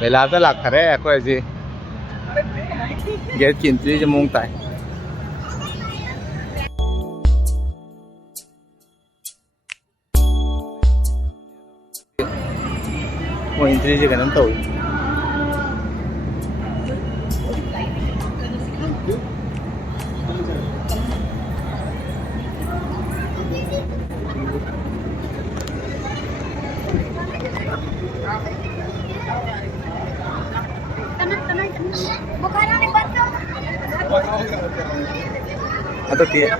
Mày làm rất là khả rẽ coi gì ghé chuyện gì cho mông tại Ngồi gì cho cái nắm tội atau kia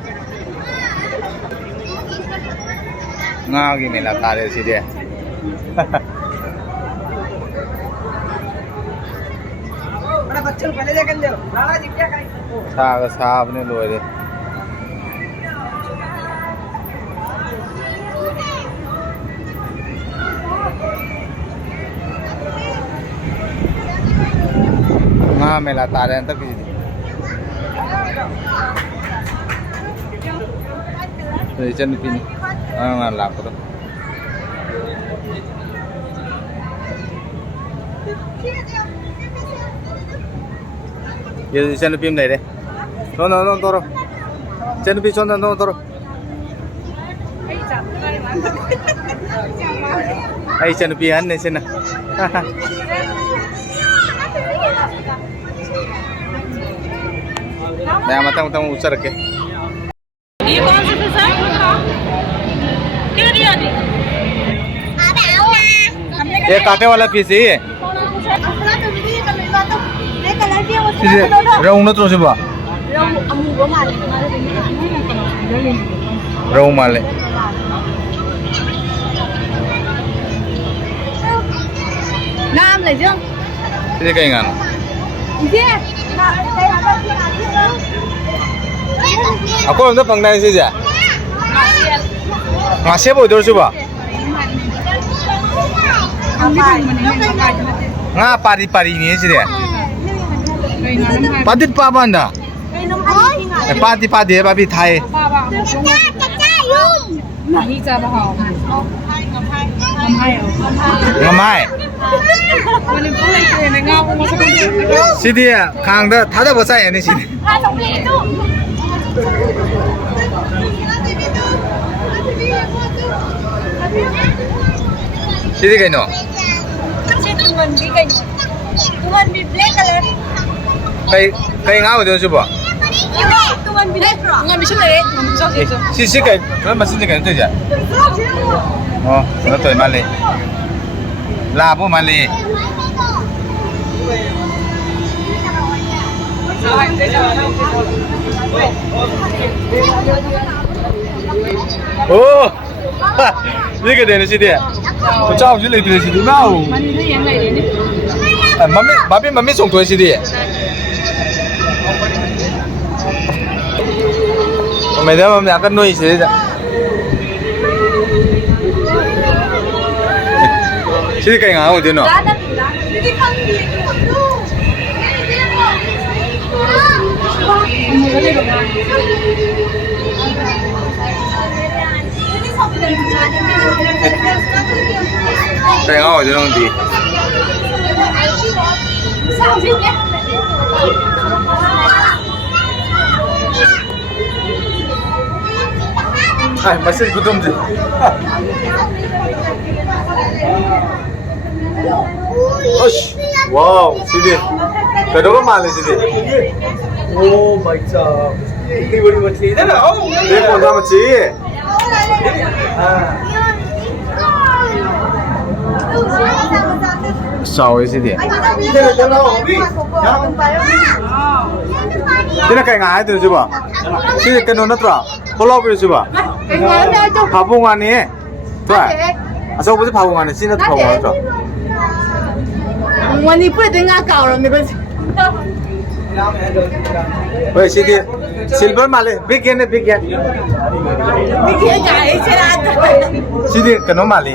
ngagi mela tare sih dia साहब ने लोए दे हाँ मेला तारे अंतर किसी दी chân pin nggak laku tuh giờ chân pin này đây nó toro chân pin cho nó toro ai chân pin anh này xin nè Nah, matang-matang usar ke. ये कौन सा फिश है? क्या दिया जी? ये काटे वाला फिश है ये rau nó terus coba rau male Nam lấy chưa? ini kayak ngano aku untuk pengen saja ngasih apa terus coba nggak pari-pari ini sih dia padit apa anda padi babi Thai ngamai sih dia kang dah ada bahasa ini sih sih dia kayak no Tuan bi black color. kayak ngau tu coba Tuan bi black. Nggak bisa deh. sih kayak masih kayak itu aja oh betul Malay labu Malay oh ini kedai nasi dia jauh je lagi nasi dia mau mami送多nasi dia mami akan nulis dia sini kayak ngau dia no kayak ngau dia nanti masih gutom je wow sini kedua kemana sini Oh my god. Ini beri machli इधर आओ. ये कौन सा मच्छी है साव ऐसी थी इधर इधर आओ अभी. Sini kayak ngah itu coba. Sini kena natra. Pulau itu coba. Pabungan ni. Tuh. Asal bukan pabungan ni, sini tu pabungan tu. 我你不能俺搞了，没关系。 Wei sini silver male, big yen big yen. 你可以改一下啦。 Sini kena male.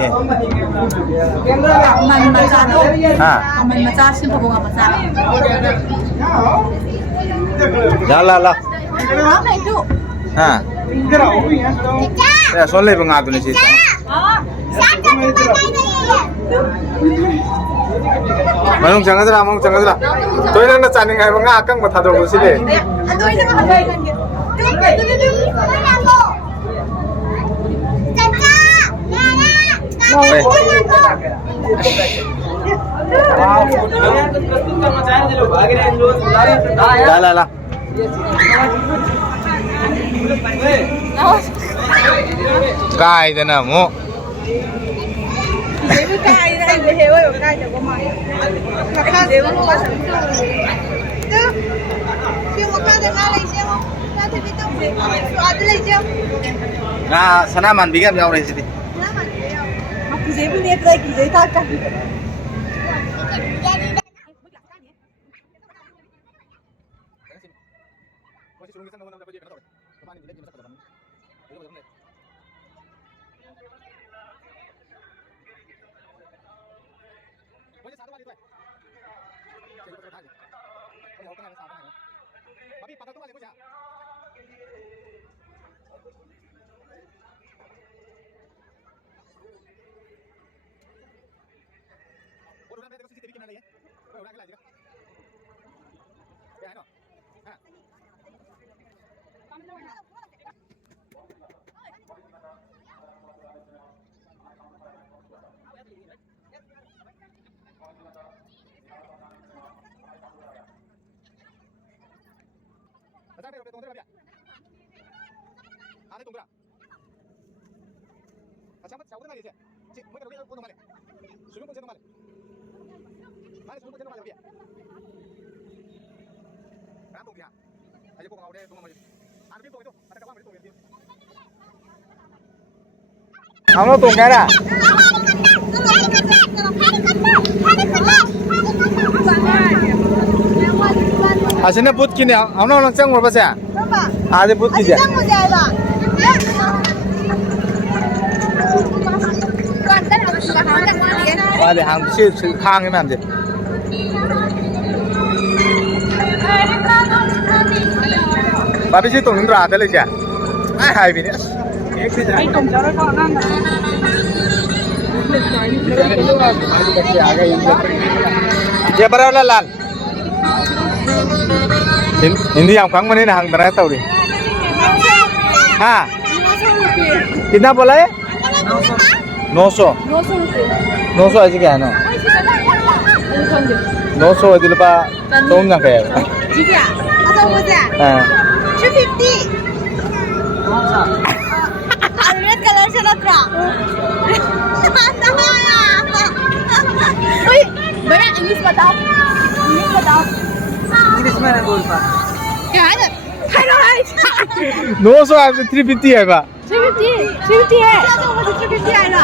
มันมาจ้าลูก Ah. มันมาจ้าชิมพะโกงมาจ้า Dah lah lah. น้องไหนดู Ah. इधर आओ भी यहाँ. Ya soalnya pengat tu ni sih. อ๋อ Oi, Manung jangan lah, manung jangan lah. Tuh ini nak cari ngai bang akang mata dulu sih deh. Aduh ini apa kan dia? Lah lah lah. Cài thế nào mộ? Thế mới cài đây, để hiểu rồi cài cho con mày. Mà cài để con qua sẵn rồi. Chứ, siêu mà cài để ngay lấy siêu không? Cài thì biết đâu gì, xóa đi lấy siêu. Nah, sana man bikin jauh dari sini. Mà cứ dễ mới liệt đây, cứ dễ ta cài. Ông nó tuần cái à? À xin bút kia nè, ông nó chẳng một bao giờ? À đây bút kia chứ? À để hàng siêu sự khang cái làm gì? Bà biết tuần những ra thế này chứ? Ai hay vì nữa? Anh cùng cháu nó còn ăn. Ya berapa lan? Ini yang kang mana hang berapa tahu ni? Ha? Kita boleh? 900. 900 aja kan? 900 itu lepas tahun yang kaya. Juga? Atau muda? 250. Red color से लग रहा। ओए, बड़ा English बताओ। English बताओ। English में बोल पा। क्या है? Hello guys. 900 आप 350 है बा? 350 है। 350 आएगा।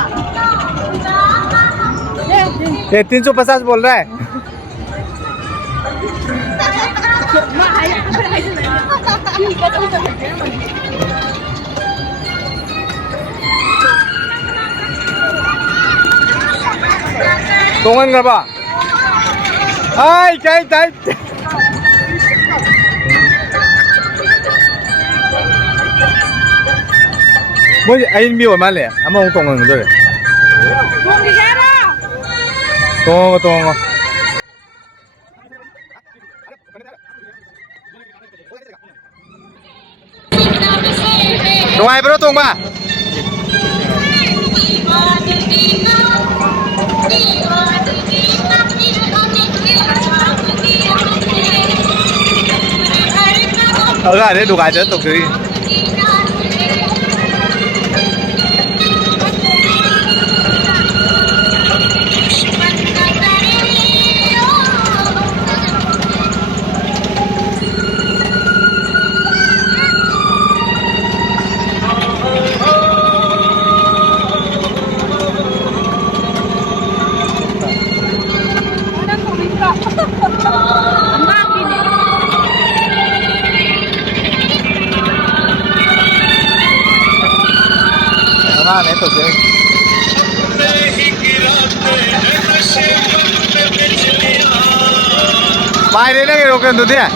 ये 350 बोल रहा है। 동안 가봐. 아이, 짜이. 뭐지? 아인미 얼마래? 아마 동안 그래. 동원. 동아이 bro 동마. Ở đây để đủ cái tiếp tục đi. Này tổ chức bài đấy cái đồ cần tôi thế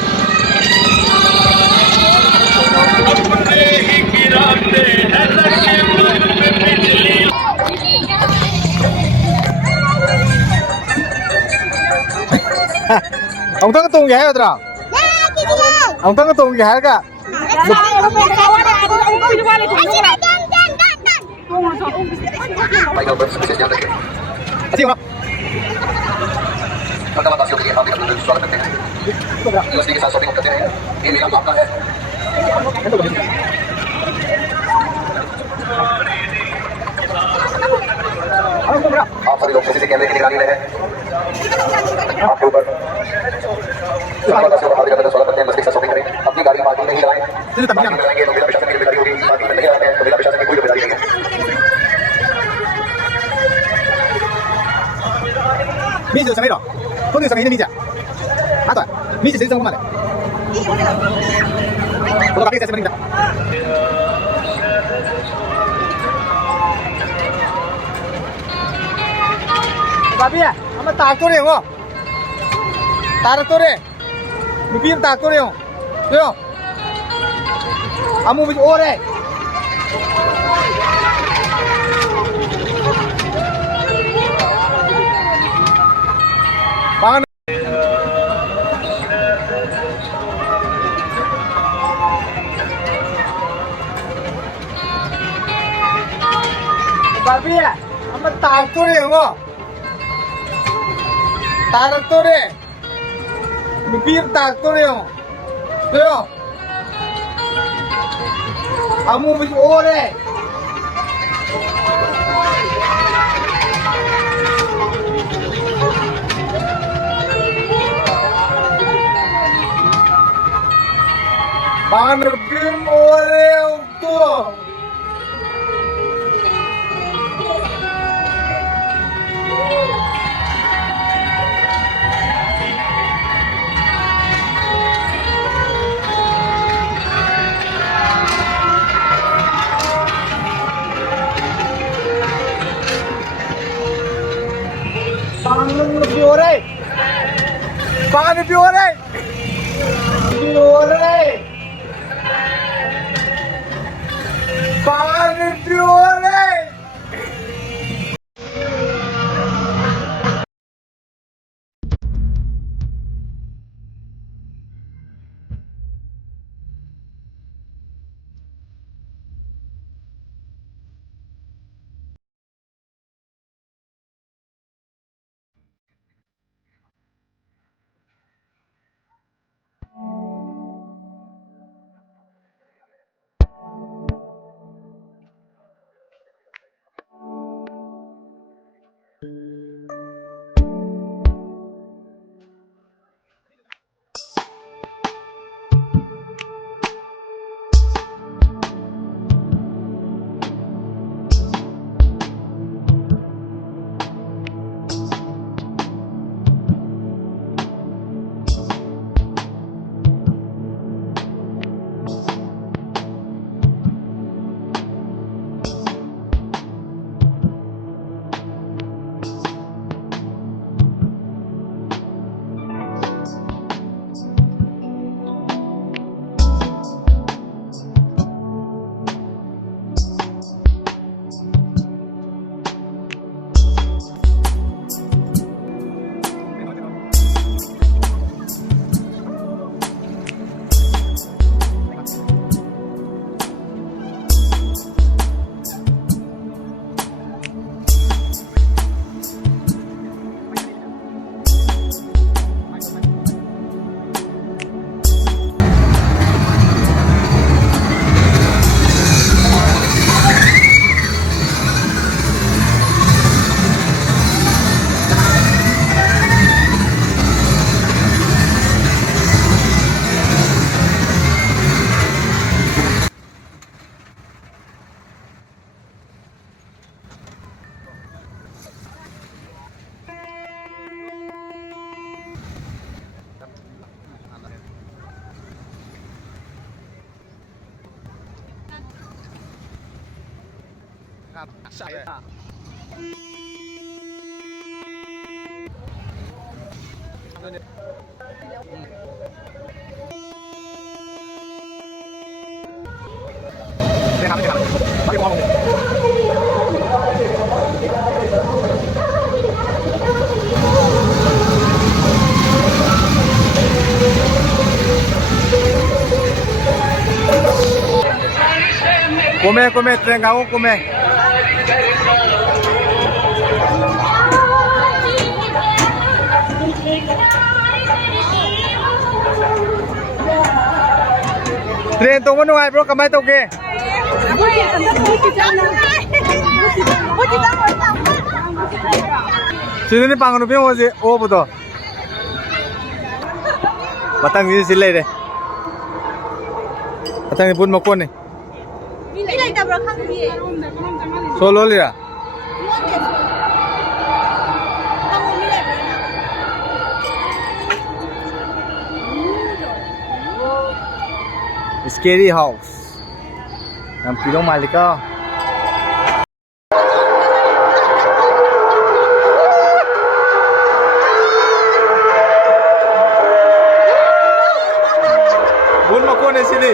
ông thằng tung ghé rồi đó ông thằng tung ghé cả Así va. मतदाताओं के लिए हार्दिक अभिनंदन स्वागत करते हैं यूएसडी के साथ शॉपिंग करते हैं ये मेरा मामला है आप सभी लोग किसी कैमरे की निगरानी में हैं आपके ऊपर मतदाताओं का हार्दिक अभिनंदन स्वागत करते हैं यूएसडी के साथ शॉपिंग करें अपनी गाड़ी पार्किंग नहीं लगाएं पार्किंग कराएंगे तो मेरा प्रशासन की जिम्मेदारी होगी पार्किंग में नहीं लगाते हैं तो मेरा प्रशासन की कोई जिम्मेदारी नहीं है 민지什么的，不能什么的民家，啊对，民지谁什么的，我把这个什么的。Babi ya, ama takut ya kok. Takut ya. Mungkin takut ya. Yo. Kamu bisa ore. Pangan. Babi ya, ama takut ya kok. Takut ya. Mungkin takut ya. Yo. Kamu bisa ore. Pangan lebih ore untuk. Pangan lebih ore. Pangan lebih ore. Lebih ore. Pangan lebih ore. Come, trenga, come. Tren tông có nuôi bro, cầm máy tông kìa. Sini pangan upi mau sih, oh betul. Batang sini silai deh. Batang ini pun mau kau nih. Ini kita berangkat dia. Solo liya. Scary house. Yang pilih Malika. Bun makan di sini.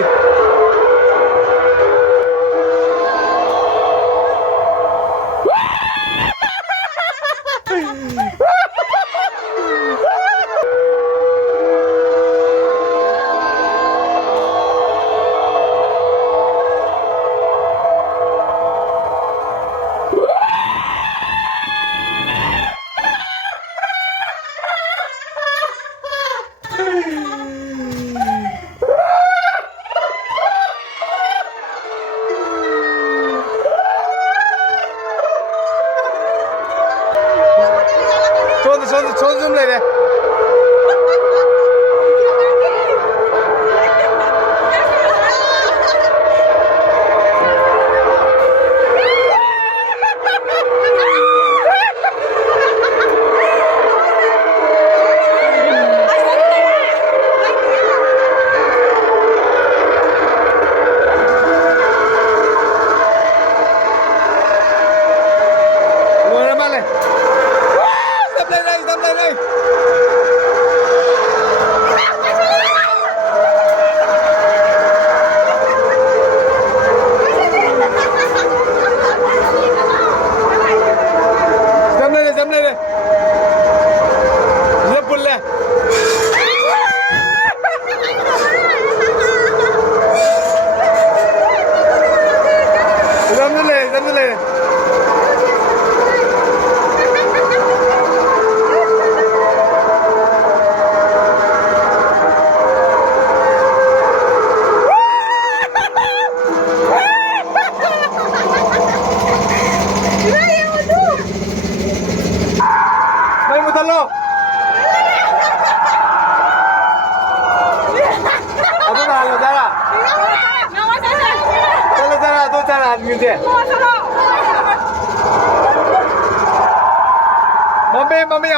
손 좀 내래.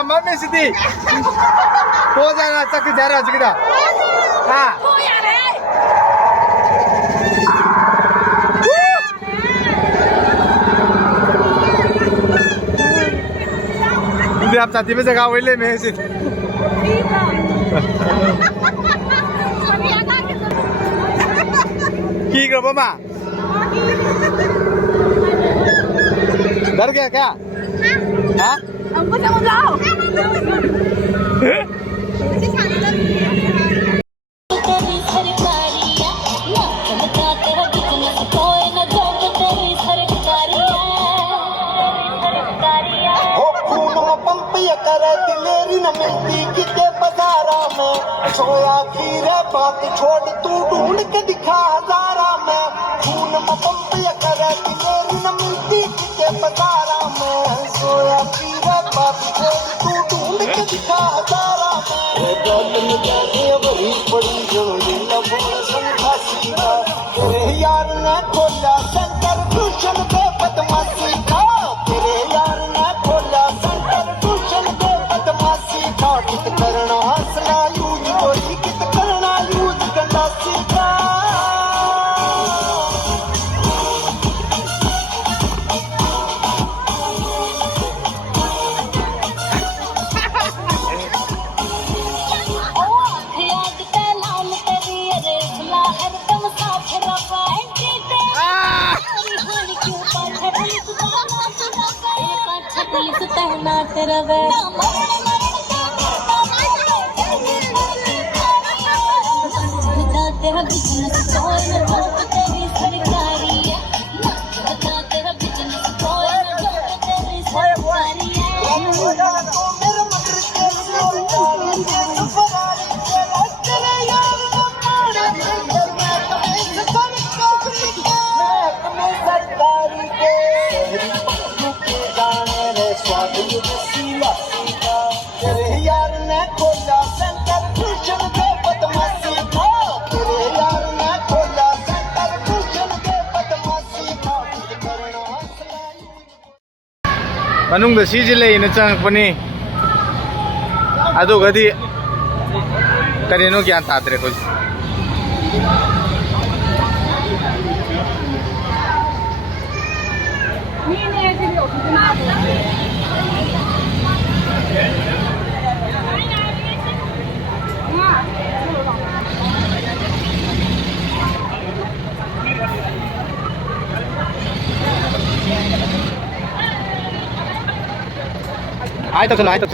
Mummy सिद्धि तो जाना चक जा रहा चिकदा हाँ इधर आप साथी में जगह वही ले मैं सिद्ध की करो मामा डर गया क्या हाँ हमको समझाओ सोया खीरे बात छोड़ तू ढूंढ के दिखा हजारा में खून में पंप ये करे तेरी न मिलती किते बाजारा में सोया खीरे बात छोड़ तू ढूंढ के दिखा हजारा में बदन जाने बड़ी पड़ी जो ये लबों संखासी का तेरे यार ने खोला सेंटर ट्यूशन पे बदमाशी का तेरे यार ने खोला सेंटर ट्यूशन पे बदमाशी का कित करना हंसना कित करना यूज करना सीखा तेरा तेरा बिजनेस कोई न तेरी सरकारी ꯃꯅꯨꯡꯗ ꯁꯤꯁꯤ ꯂꯩꯅ ꯆꯪꯉꯛꯄꯅꯤ ꯑꯗꯨꯒꯗꯤ ꯀꯔꯤꯅꯣ ꯒ꯭ꯌꯥꯟ ꯇꯥꯗ꯭ꯔꯦ ꯑꯩꯈꯣꯏ ai tập lại tập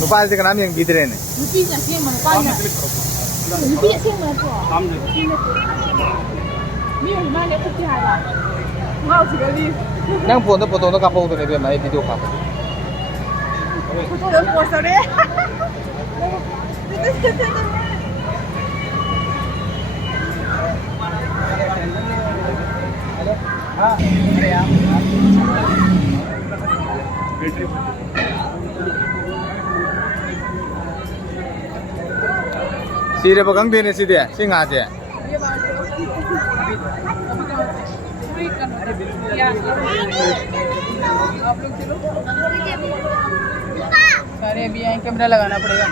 nupa sih kenapa yang gitu nih? Nang foto nó kapau tuh nih dia video kapau. Foto post deh. Sih pegang dia sih dia, sih nggak sih? अरे अभी यहाँ कैमरा लगाना पड़ेगा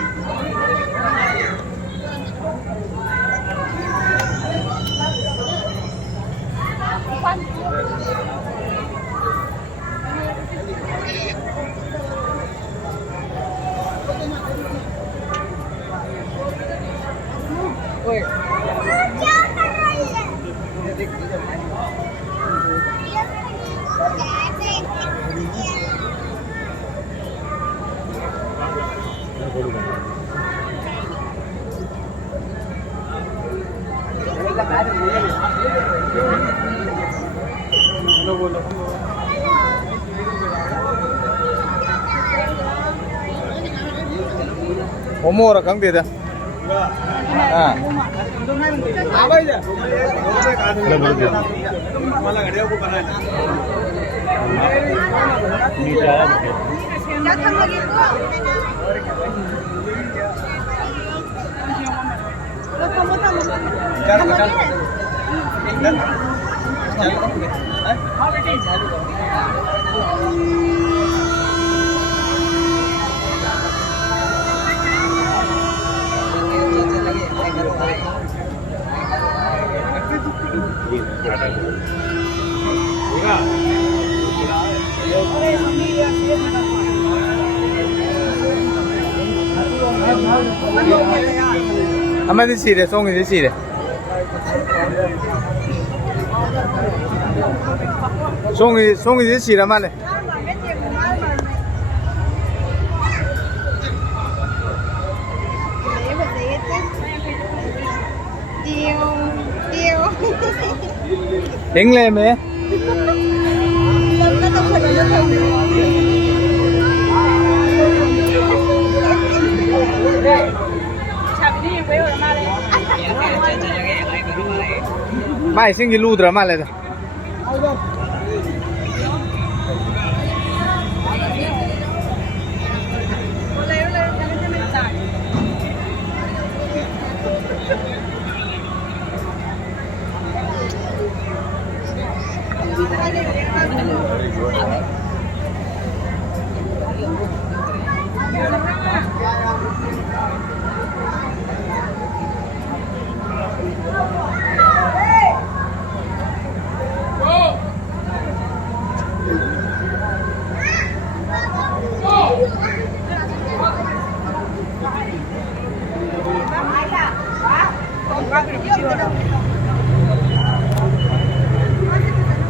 Umur kang dia dah. Ah. apa aja malah gak ada aku pernah Ama di sini, song di sini. Song di sini mana? English me? Mai sinh cái lù mà lại rồi.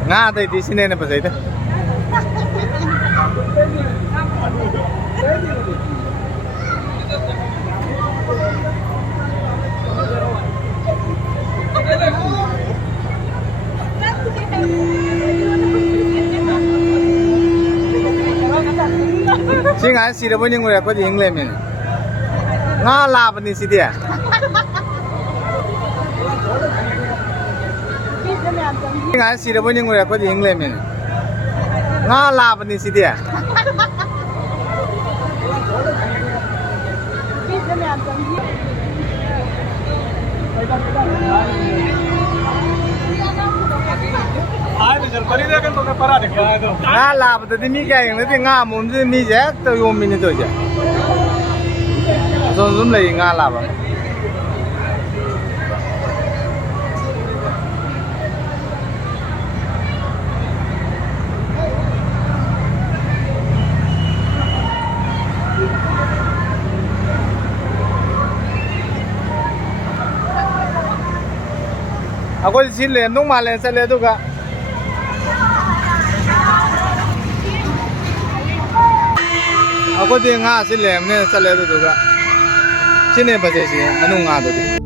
Nga di sini na pa sa ito. Sing nga sila po yung ngura ko di English men. Nga laban ni si dia. Nga sila po yung ngura ko di English men. Nga laban ni si dia. ငါလာပတမိကြရင်လည်းငါမုံစမိကြတော်ယုံမင်းတို့ကြစုံစုံလေးငါလာပါအခုစီလေနုံမလဲဆက်လေတို့ကအခုတင်ငါစီလေမင်းဆက်လေတို့ကရှင်းနေပါစေရှင်မနုံငါတို့